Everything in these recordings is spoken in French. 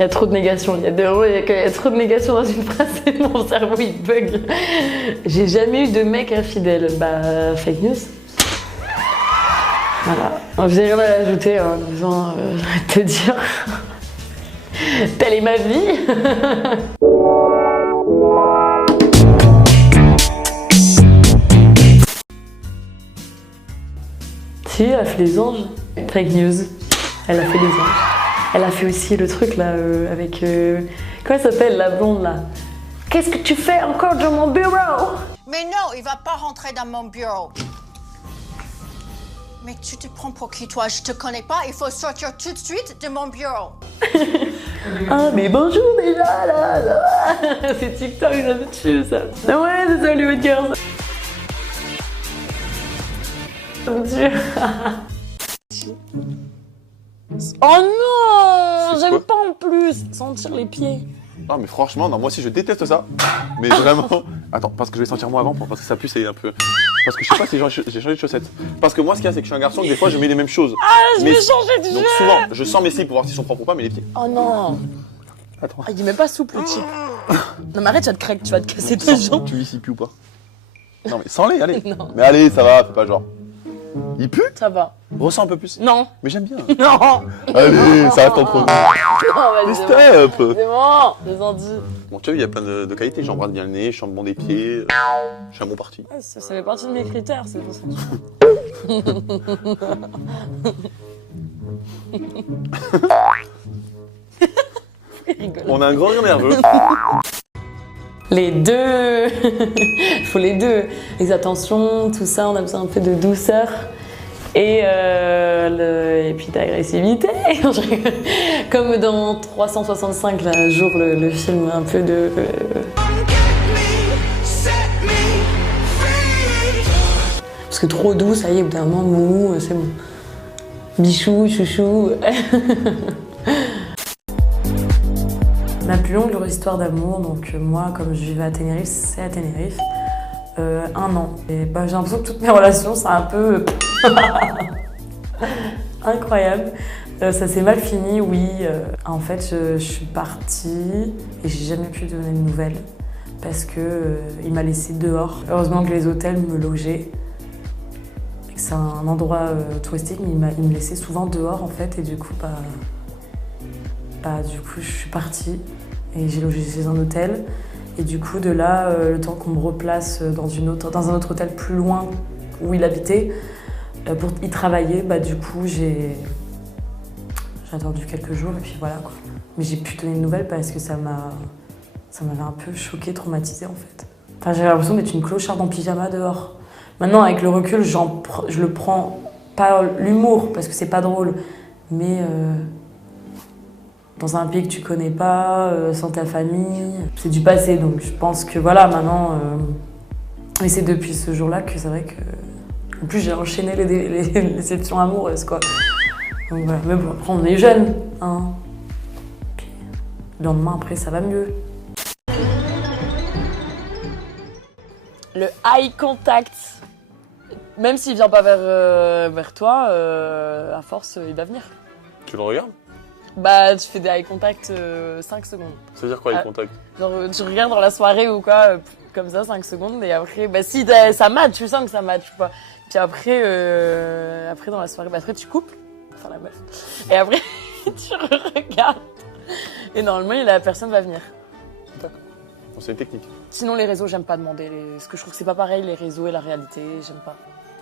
Il y a trop de négations, il y a trop de négations dans une phrase et mon cerveau il bug. J'ai jamais eu de mec infidèle. Bah, fake news. Voilà. J'ai rien à ajouter en disant, je vais te dire. Telle est ma vie. Si, elle a fait les anges. Fake news. Elle a fait les anges. Elle a fait aussi le truc là avec... comment elle s'appelle la blonde là? Qu'est-ce que tu fais encore dans mon bureau? Mais non, il va pas rentrer dans mon bureau. Mais tu te prends pour qui toi? Je te connais pas, il faut sortir tout de suite de mon bureau. Ah mais bonjour déjà là. C'est TikTok, ça me tue ça. Ah ouais, c'est ça Hollywood Girls. Ça me tue. Oh non, j'aime pas en plus sentir les pieds. Non mais franchement, non, moi aussi je déteste ça. Mais vraiment... Attends, parce que je vais sentir moi avant, parce que ça pue, c'est un peu... Parce que je sais pas si j'ai changé de chaussettes. Parce que moi, ce qu'il y a, c'est que je suis un garçon, que des fois, je mets les mêmes choses. Ah, je vais changer de jeu. Donc souvent, je sens mes slips pour voir s'ils sont propres ou pas, mais les pieds. Oh non. Attends. Ah, il est même pas souple le type. Non mais arrête, tu vas te craquer, tu vas te casser tes jambes. Tu ici pue ou pas? Non mais sans-les, allez. Non. Mais allez, ça va, fais pas genre. Il pue? Ça va. Ressens un peu plus. Non. Mais j'aime bien. Non. Allez, ça reste entre nous. Non, Mais vas-y. step. C'est bon, descendu. Bon, tu vois, il y a plein de qualités. J'embrasse bien le nez, je chante bon des pieds. Je suis un bon parti. Ouais, ça fait partie de mes critères, c'est pour ça. Il rigole. On a un grand rire nerveux. Les deux. Il faut les deux. Les attentions, tout ça, on a besoin un peu de douceur. Et puis d'agressivité. Comme dans 365, là, jour, le film un peu de... Parce que trop doux, ça y est, au bout d'un moment, mou, c'est bon. Bichou, chouchou. Ma plus longue histoire d'amour, donc moi, comme je vivais à Tenerife, c'est à Tenerife. 1 an. Et bah, j'ai l'impression que toutes mes relations, c'est un peu... incroyable. Ça s'est mal fini, oui. En fait, je suis partie et j'ai jamais pu donner de nouvelles parce que il m'a laissée dehors. Heureusement que les hôtels me logeaient. C'est un endroit touristique, mais il me laissait souvent dehors en fait, et du coup, je suis partie et j'ai logé chez un hôtel. Et du coup, de là, le temps qu'on me replace dans un autre hôtel plus loin où il habitait, pour y travailler, du coup, j'ai attendu quelques jours et puis voilà quoi. Mais j'ai pu donner de nouvelles parce que ça m'avait un peu choquée, traumatisée en fait. Enfin, j'avais l'impression d'être une clocharde en pyjama dehors. Maintenant, avec le recul, je le prends, pas l'humour parce que c'est pas drôle, mais dans un pays que tu connais pas, sans ta famille, c'est du passé. Donc je pense que voilà, maintenant, et c'est depuis ce jour-là que c'est vrai que... En plus, j'ai enchaîné les déceptions amoureuses, quoi. Donc voilà, mais bon, après, on est jeunes, hein. Puis, le lendemain, après, ça va mieux. Le eye contact, même s'il vient pas vers toi, à force, il va venir. Tu le regardes? Bah, tu fais des eye contact 5 secondes. Ça veut dire quoi, les contacts? Genre, tu regardes dans la soirée ou quoi, comme ça, 5 secondes, et après, si ça match, tu sens que ça match ou pas. Puis après, dans la soirée, après tu coupes, enfin la meuf, et après tu regardes, et normalement la personne va venir. D'accord. Bon, c'est une technique. Sinon les réseaux, j'aime pas demander, parce que je trouve que c'est pas pareil les réseaux et la réalité, j'aime pas.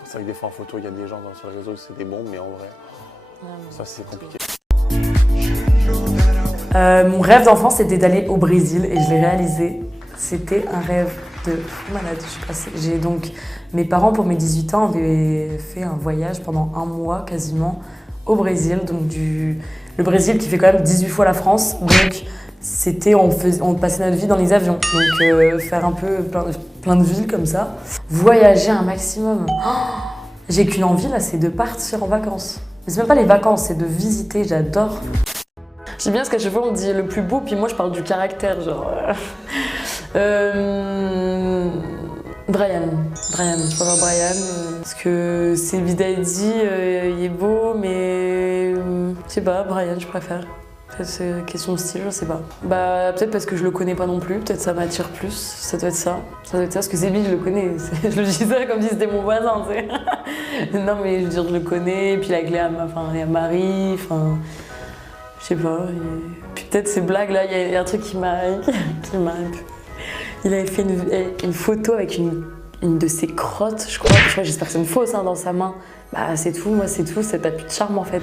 C'est vrai que des fois en photo, il y a des gens sur les réseaux, c'est des bons, mais en vrai, ça c'est compliqué. Mon rêve d'enfant, c'était d'aller au Brésil, et je l'ai réalisé. C'était un rêve de malade. Mes parents, pour mes 18 ans, avaient fait un voyage pendant 1 mois quasiment au Brésil. Donc le Brésil qui fait quand même 18 fois la France. Donc on passait notre vie dans les avions. Donc faire un peu plein de villes comme ça. Voyager un maximum. Oh, j'ai qu'une envie là, c'est de partir en vacances. Mais c'est même pas les vacances, c'est de visiter, j'adore. J'aime bien parce qu'à chaque fois on me dit le plus beau, puis moi je parle du caractère, genre... Brian, je préfère Brian, parce que c'est Vidaidi, il est beau, mais je sais pas, Brian, je préfère. Peut-être c'est question de style, je sais pas. Bah peut-être parce que je le connais pas non plus, peut-être ça m'attire plus, ça doit être ça. Ça doit être ça, parce que Zébi je le connais, je le dis ça comme si c'était mon voisin, tu sais. Non mais je veux dire je le connais, puis la clé à Marie, enfin... Je sais pas, puis peut-être ces blagues là, il y a un truc qui m'arrive. Il avait fait une photo avec une de ses crottes, je crois, j'espère que c'est une fausse hein, dans sa main. Bah c'est tout, moi c'est tout, ça n'a plus de charme en fait.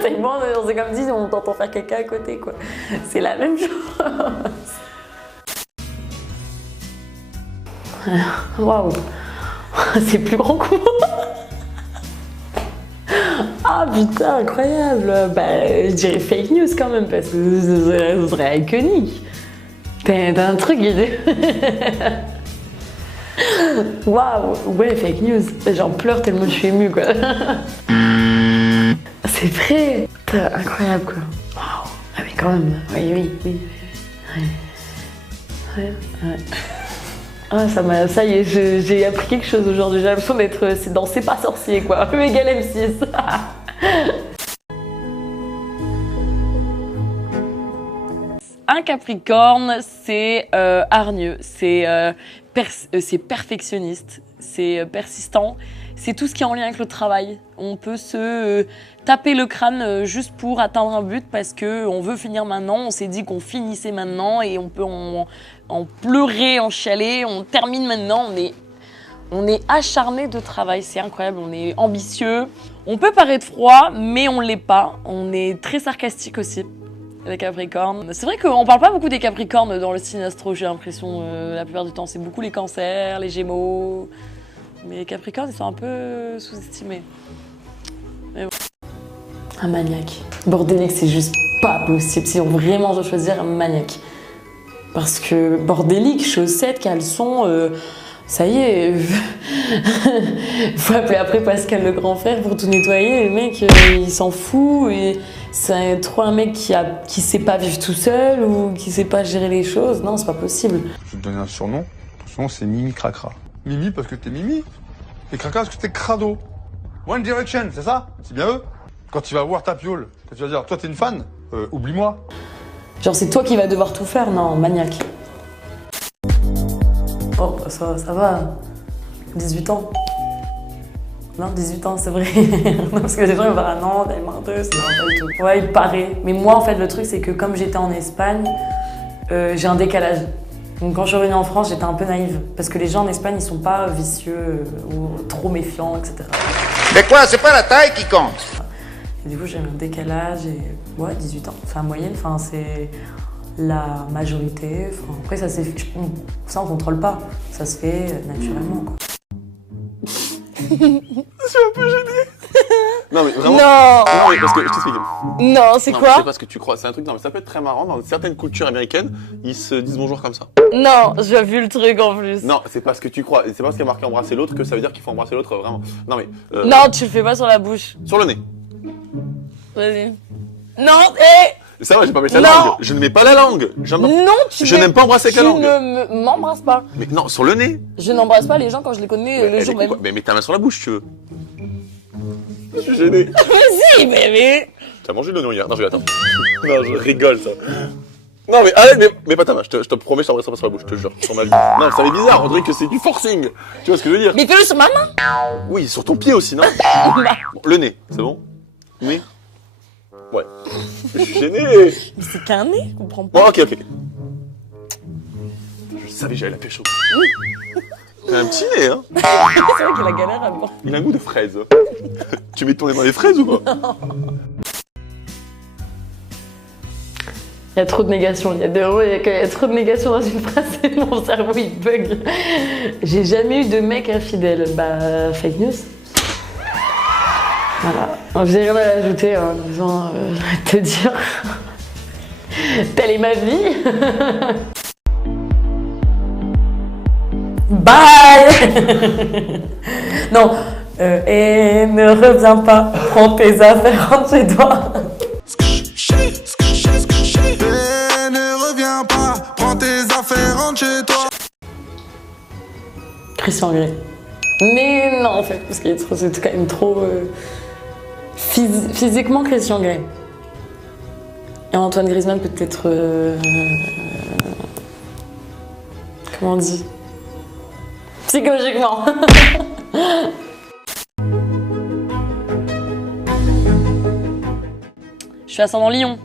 Tellement, c'est comme si on t'entend faire caca à côté, quoi. C'est la même chose. Waouh, c'est plus grand que moi. Ah putain, incroyable. Bah, je dirais fake news quand même, parce que ce serait iconique. T'as un truc, waouh, ouais, fake news. J'en pleure tellement je suis émue, quoi. C'est vrai. Incroyable, quoi. Waouh. Ah mais quand même, oui. Ouais. Ah, ça y est, j'ai appris quelque chose aujourd'hui. J'ai l'impression d'être dans C'est pas sorcier, quoi. E égale M6. Un Capricorne, c'est hargneux, c'est perfectionniste, c'est persistant, c'est tout ce qui est en lien avec le travail. On peut se taper le crâne juste pour atteindre un but parce qu'on veut finir maintenant, on s'est dit qu'on finissait maintenant et on peut en pleurer, en chialer, on termine maintenant, on est acharné de travail, c'est incroyable, on est ambitieux. On peut paraître froid, mais on l'est pas, on est très sarcastique aussi. Les Capricornes. C'est vrai qu'on parle pas beaucoup des Capricornes dans le signe astro, j'ai l'impression, la plupart du temps. C'est beaucoup les Cancers, les Gémeaux. Mais les Capricornes, ils sont un peu sous-estimés. Mais bon. Un maniaque. Bordélique, c'est juste pas possible. Si on vraiment doit choisir un maniaque. Parce que bordélique, chaussettes, caleçons, ça y est. Faut appeler après Pascal le grand frère pour tout nettoyer. Le mec, il s'en fout. Et c'est trop un mec qui sait pas vivre tout seul ou qui sait pas gérer les choses. Non, c'est pas possible. Je vais te donner un surnom. Ton surnom, c'est Mimi Cracra. Mimi parce que t'es Mimi. Et Cracra parce que t'es crado. One Direction, c'est ça? C'est bien eux. Quand tu vas voir ta piole, que tu vas dire, toi t'es une fan, oublie-moi. Genre c'est toi qui vas devoir tout faire? Non, maniaque. Oh, ça va. 18 ans. Non, 18 ans, c'est vrai. Non, parce que les gens ils vont dire ah non, t'es menteuse, non, pas du tout. Ouais, il paraît. Mais moi, en fait, le truc, c'est que comme j'étais en Espagne, j'ai un décalage. Donc quand je suis revenue en France, j'étais un peu naïve. Parce que les gens en Espagne, ils sont pas vicieux ou trop méfiants, etc. Mais quoi, c'est pas la taille qui compte. Et du coup, j'ai un décalage et... Ouais, 18 ans. Enfin, moyenne, enfin, c'est la majorité. Enfin, après, ça s'est fait... Ça, on contrôle pas. Ça se fait naturellement, quoi. Je suis un peu gêné. Non mais vraiment. Non. Non mais parce que je t'explique. Non, c'est Non, quoi? c'est pas ce que tu crois. C'est un truc. Non mais ça peut être très marrant. Dans certaines cultures américaines, ils se disent bonjour comme ça. Non, j'ai vu le truc en plus. Non, c'est pas ce que tu crois. C'est pas ce qui a marqué embrasser l'autre que ça veut dire qu'il faut embrasser l'autre vraiment. Non mais. Non, tu le fais pas sur la bouche. Sur le nez. Vas-y. Non, hé. Ça va, j'ai pas mis la Non. langue. Je ne mets pas la langue. Non, Je n'aime pas embrasser avec la langue. Tu ne m'embrasses pas. Mais non, sur le nez. Je n'embrasse pas les gens quand je les connais le Elle jour est même. quoi mais mets ta main sur la bouche, tu veux. Je suis gêné. Vas-y, bébé. T'as mangé de l'oignon hier. Non, je attends. Non, je rigole ça. Non mais arrête, mais pas ta main. Je te promets, je t'embrasserai pas sur la bouche, je te jure. Sur ma vie. Non, ça fait bizarre. On dirait que c'est du forcing. Tu vois ce que je veux dire? Mais fais-le sur ma main. Oui, sur ton pied aussi, non? Bon, le nez, c'est bon? Nez? Ouais. Je suis gêné. Mais c'est qu'un nez, je comprends pas. Bon, ok. Je savais que j'allais la pécho. T'as un petit nez, hein? C'est vrai qu'il a galère à voir. Il a un goût de fraise. Tu mets ton nez dans les fraises ou quoi? Il y a trop de négations, il y a trop de négations dans une phrase et mon cerveau il bug. J'ai jamais eu de mec infidèle. Bah, fake news. Voilà. J'ai rien à ajouter en disant, je vais te dire. Telle est ma vie. Bye. Non. Et ne reviens pas. Prends tes affaires, rentre chez toi. Ne reviens pas, prends tes affaires, rentre chez toi. Christian Grey. Mais non, en fait, parce qu'il c'est quand même trop... physiquement, Christian Grey. Et Antoine Griezmann peut-être... comment on dit? Psychologiquement. Je suis ascendant Lion.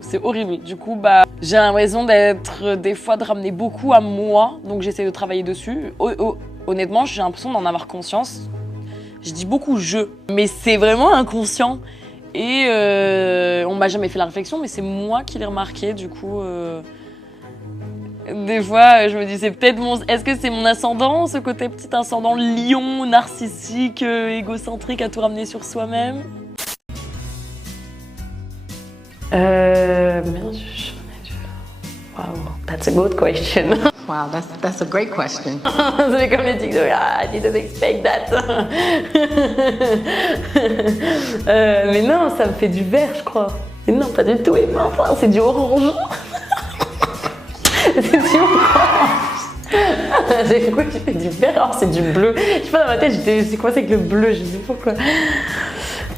C'est horrible. Du coup, j'ai l'impression d'être des fois de ramener beaucoup à moi, donc j'essaie de travailler dessus. Honnêtement, j'ai l'impression d'en avoir conscience. Je dis beaucoup je, mais c'est vraiment inconscient. Et on m'a jamais fait la réflexion, mais c'est moi qui l'ai remarqué. Du coup, des fois, je me dis c'est peut-être mon. Est-ce que c'est mon ascendant, ce côté petit ascendant Lion, narcissique, égocentrique, à tout ramener sur soi-même? Merde, wow, that's a good question. Wow, that's a great question. C'est comme les TikTok, I didn't expect that. Mais non, ça me fait du vert, je crois. Mais non, pas du tout, et enfin, c'est du orange. C'est du orange. J'ai quoi, j'ai fait du vert, alors c'est du bleu. Je sais pas, dans ma tête, c'est quoi, c'est que le bleu, je sais pas pourquoi.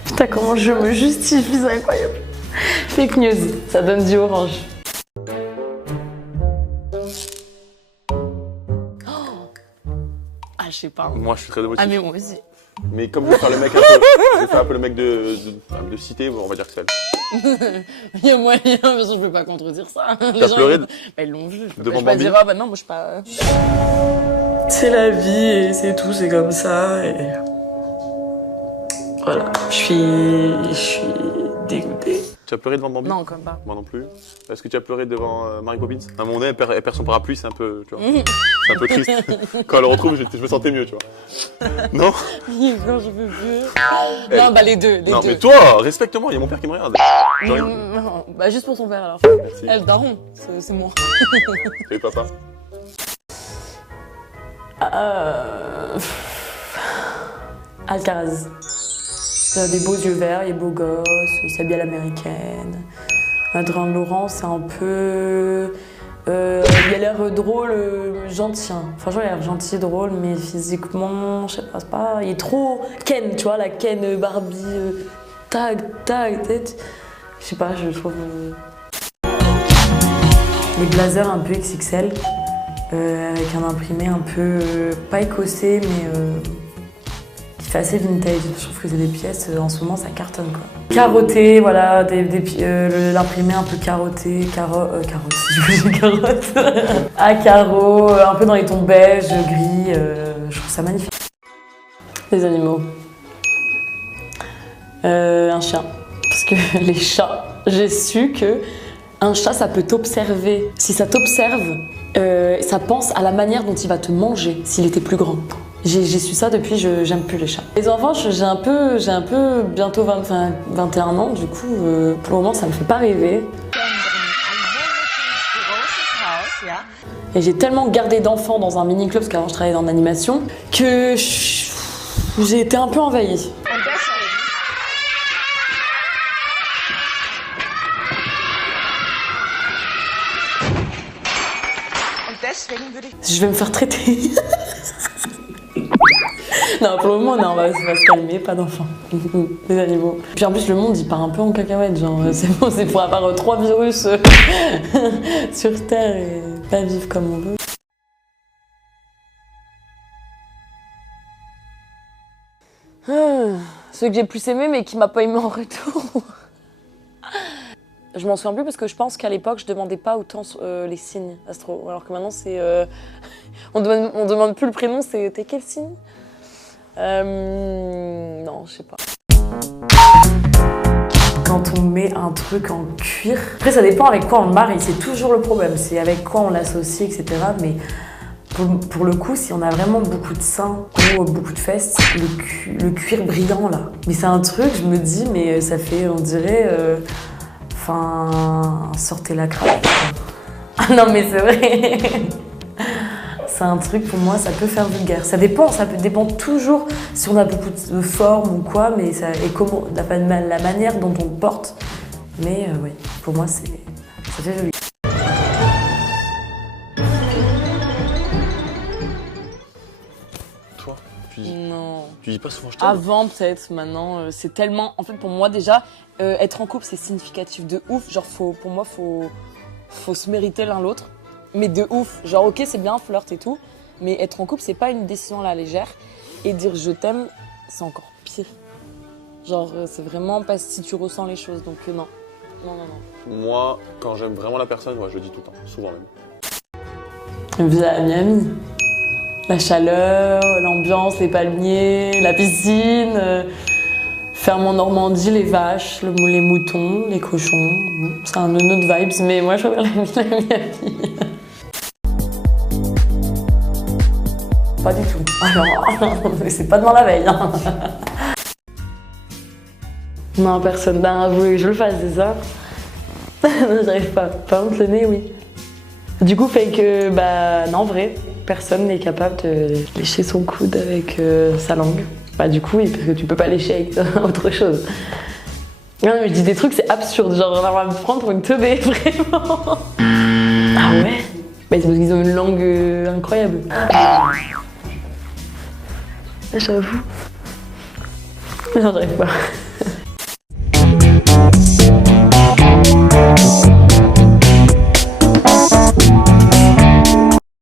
Putain, comment je me justifie, c'est incroyable. Fake news, ça donne du orange. Ah, je sais pas. Moi, je suis très émotif. Ah, mais moi aussi. Mais comme je vais faire le mec un peu, je vais faire un peu le mec de cité, on va dire que c'est elle. Il y a moyen, parce que je peux pas contredire ça. T'as pleuré Ils l'ont vu. Je devant peux pas Bambi dire, ah bah non, moi je suis pas... C'est la vie et c'est tout, c'est comme ça. Et voilà, je suis dégoûtée. Tu as pleuré devant Bambi? Non, comme pas. Moi non plus. Est-ce que tu as pleuré devant Mary Poppins? À un moment donné, elle perd son parapluie, c'est un peu, tu vois, c'est un peu triste. Quand elle le retrouve, je me sentais mieux, tu vois. Non? Quand je veux plus. Non, les deux. Non, mais toi, respecte-moi, il y a mon père qui me regarde. Non, juste pour ton père alors. Merci. Elle, daron, c'est moi. Et papa? Alcaraz. Il a des beaux yeux verts, il est beau gosse, il s'habille à l'américaine. Adrien Laurent, c'est un peu... il a l'air drôle, gentil. Hein. Franchement, il a l'air gentil, drôle, mais physiquement, je sais pas, c'est pas... Il est trop Ken, tu vois, la Ken Barbie, tête. Je sais pas, je trouve... Les blazers un peu XXL, avec un imprimé un peu, pas écossais, mais... qui fait assez vintage. Je trouve que c'est des pièces, en ce moment, ça cartonne quoi. Carotté, voilà, l'imprimé un peu carotté, carotte, à carreaux, un peu dans les tons beige, gris, je trouve ça magnifique. Les animaux. Un chien. Parce que les chats, j'ai su que un chat, ça peut t'observer. Si ça t'observe, ça pense à la manière dont il va te manger s'il était plus grand. J'ai su ça depuis, j'aime plus les chats. Les enfants, j'ai un peu bientôt 21 ans, du coup, pour le moment, ça me fait pas rêver. Et j'ai tellement gardé d'enfants dans un mini-club, parce qu'avant je travaillais dans l'animation, que j'ai été un peu envahie. Je vais me faire traiter. Non, pour le moment, non, on va se calmer, pas d'enfants, les animaux. Puis en plus, le monde, il part un peu en cacahuète, genre, c'est bon, c'est pour avoir 3 virus sur Terre et pas vivre comme on veut. Celui que j'ai le plus aimé, mais qui m'a pas aimé en retour. Je m'en souviens plus parce que je pense qu'à l'époque, je demandais pas autant les signes astro, alors que maintenant, c'est... on demande plus le prénom, c'est t'es quel signe? Non, je sais pas. Quand on met un truc en cuir, après ça dépend avec quoi on le marie, c'est toujours le problème, c'est avec quoi on l'associe, etc. Mais pour le coup, si on a vraiment beaucoup de seins ou beaucoup de fesses, le cuir brillant là, mais c'est un truc, je me dis, mais ça fait, on dirait, sortez la cravate. Ah non mais c'est vrai. C'est un truc, pour moi, ça peut faire vulgaire. Ça dépend toujours si on a beaucoup de forme ou quoi, mais et comment, la manière dont on le porte. Mais oui, pour moi, ça fait vulgaire. Toi, tu Non. Tu dis pas souvent je t'aime. Avant peut-être, maintenant c'est tellement... En fait pour moi déjà, être en couple c'est significatif de ouf. Genre pour moi faut se mériter l'un l'autre. Mais de ouf. Genre ok c'est bien, flirt et tout. Mais être en couple c'est pas une décision à la légère. Et dire je t'aime c'est encore pire. Genre c'est vraiment pas si tu ressens les choses. Donc non. Non. Moi, quand j'aime vraiment la personne, moi je le dis tout le temps, souvent même. Vie à Miami. La chaleur, l'ambiance, les palmiers, la piscine, ferme en Normandie, les vaches, les moutons, les cochons. C'est un autre vibes, mais moi je préfère la vie à Miami. Pas du tout. Alors, c'est pas devant la veille. Hein. Non, personne n'a voulu que je le fasse, c'est ça? Non, j'arrive pas. Par contre, le nez, oui. Du coup, fait que, non, en vrai, personne n'est capable de lécher son coude avec sa langue. Du coup, oui, parce que tu peux pas lécher avec autre chose. Non, mais je dis des trucs, c'est absurde. Genre, on va me prendre pour une teubée, vraiment. Ah ouais? C'est parce qu'ils ont une langue incroyable. J'avoue. Non, j'arrive pas.